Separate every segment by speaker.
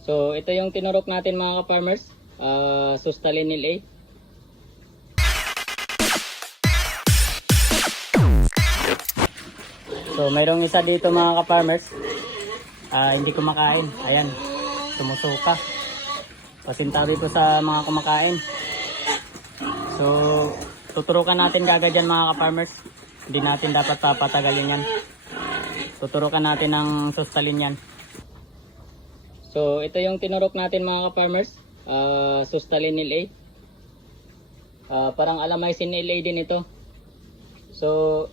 Speaker 1: So, ito yung tinurok natin mga ka-farmers. Uh, Sustalinil A. So, mayroong isa dito mga ka-farmers. Ah, hindi kumakain. Ayan, sumusuka. Pasintabi po sa mga kumakain. So, tuturukan natin kagad yan mga ka-farmers. Hindi natin dapat papatagalin yan. Tuturukan natin ng sustalin yan. So, ito yung tinurok natin mga ka-farmers. Uh, sustalinil A. Ah, parang alamycin LA din ito. So,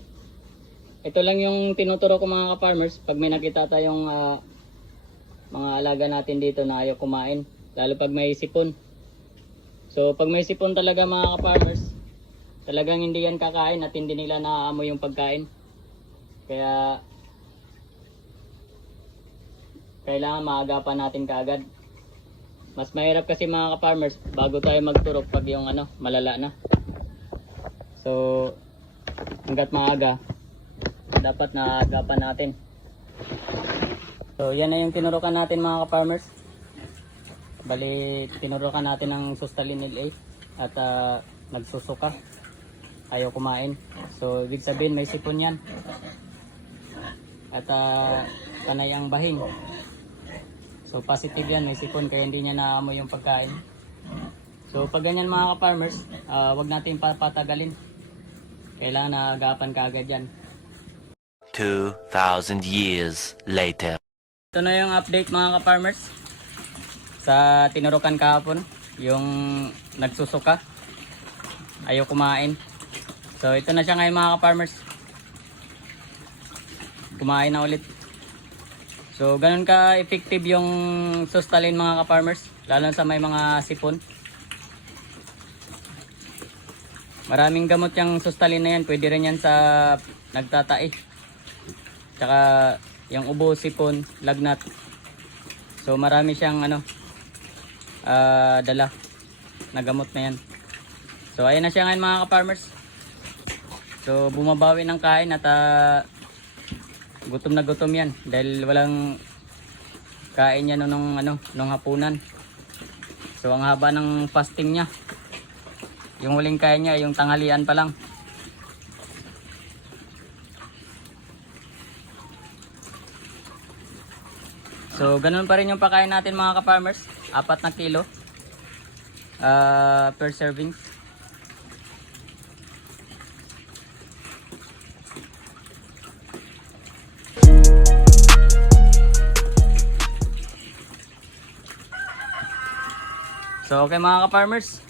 Speaker 1: ito lang yung tinuturo ko mga ka-farmers pag may nakita tayong ah, mga alaga natin dito na ayaw kumain. Lalo pag may sipon. So pag may sipon talaga mga ka-farmers, talagang hindi yan kakain at hindi nila naaamoy yung pagkain. Kaya kailangan maagapan natin kaagad. Mas mahirap kasi mga ka-farmers bago tayo magturok pag yung ano, malala na. So hanggat maaga, dapat naagapan natin. So yan na yung tinurukan natin mga ka-farmers. Bali, tinurukan natin ng sustalinil A at ah, nagsusuka. Ayaw kumain. So ibig sabihin may sipon yan. At uh, panay ang bahing. So positive yan, may sipon kaya hindi niya naamoy yung pagkain. So pag ganyan mga ka-farmers, ah, wag natin papatagalin. Kailangan naagapan ka agad yan.
Speaker 2: 2,000 years later.
Speaker 1: Ito na yung update mga ka-farmers sa tinurukan kahapon, yung nagsusuka. Ayaw kumain. So ito na siya ngayon mga ka-farmers. Kumain na ulit. So ganun ka effective yung sustalin mga ka-farmers, lalo sa may mga sipon. Maraming gamot yung sustalin na yan, pwede rin yan sa nagtatai. Tsaka yung ubo, sipon, lagnat. So marami siyang ano ah, dala na gamot na yan. So ayan na siya ngayon mga ka-farmers. So bumabawi ng kain at ah, gutom na gutom yan dahil walang kain yan nung ano nung hapunan. So ang haba ng fasting niya. Yung huling kain niya yung tanghalian pa lang. So, ganun pa rin yung pakain natin mga ka-farmers. Apat na kilo ah, per serving. So, okay mga ka-farmers.